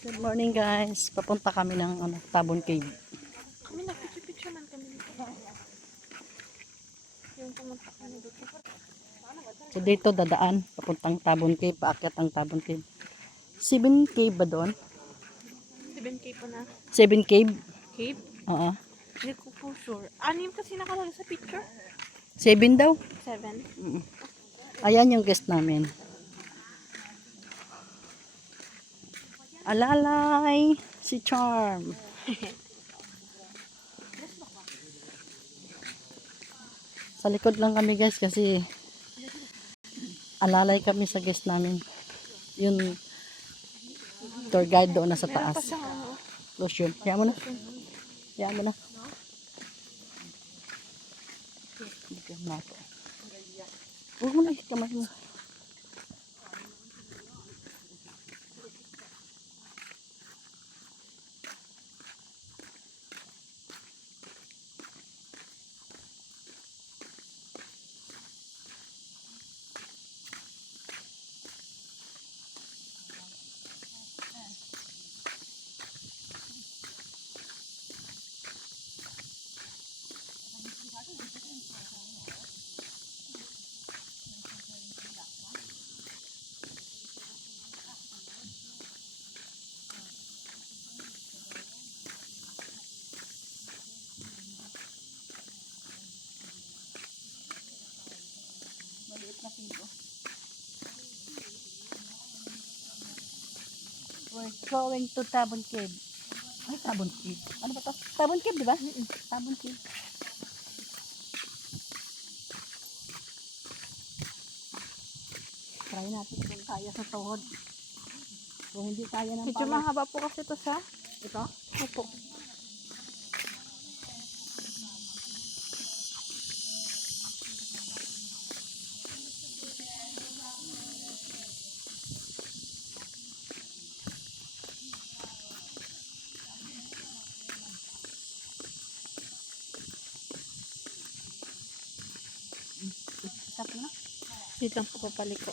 Good morning guys. Papunta kami ng Tabon Cave. Kami nagpicture-picture man kami dito. Yung pumunta kami dito. So dito dadaan papuntang Tabon Cave, paakyat ang Tabon Cave. 7 cave ba doon? 7K pa na. 7 cave? Cave? Oo. Hindi ko po sure. Anim kasi nakalagay sa picture. 7 daw? 7. Ayan yung guest namin. Alalay si Charm. Sa likod lang kami guys kasi alalay kami sa guest namin. Yung tour guide doon nasa Meron pa taas. siyang Lotion. Kaya mo na. Kaya mo na. Huwag mo na kamay mo. We're going to Tabon Cave. Ay, Tabon Cave. Ano ba to? Tabon Cave, di ba? Tabon Cave. Try natin kung kaya sa tuhod. Kung hindi kaya ng medyo pala. mahaba po kasi ito sa. Ito? Opo. Stop na. Dito lang po papaliko.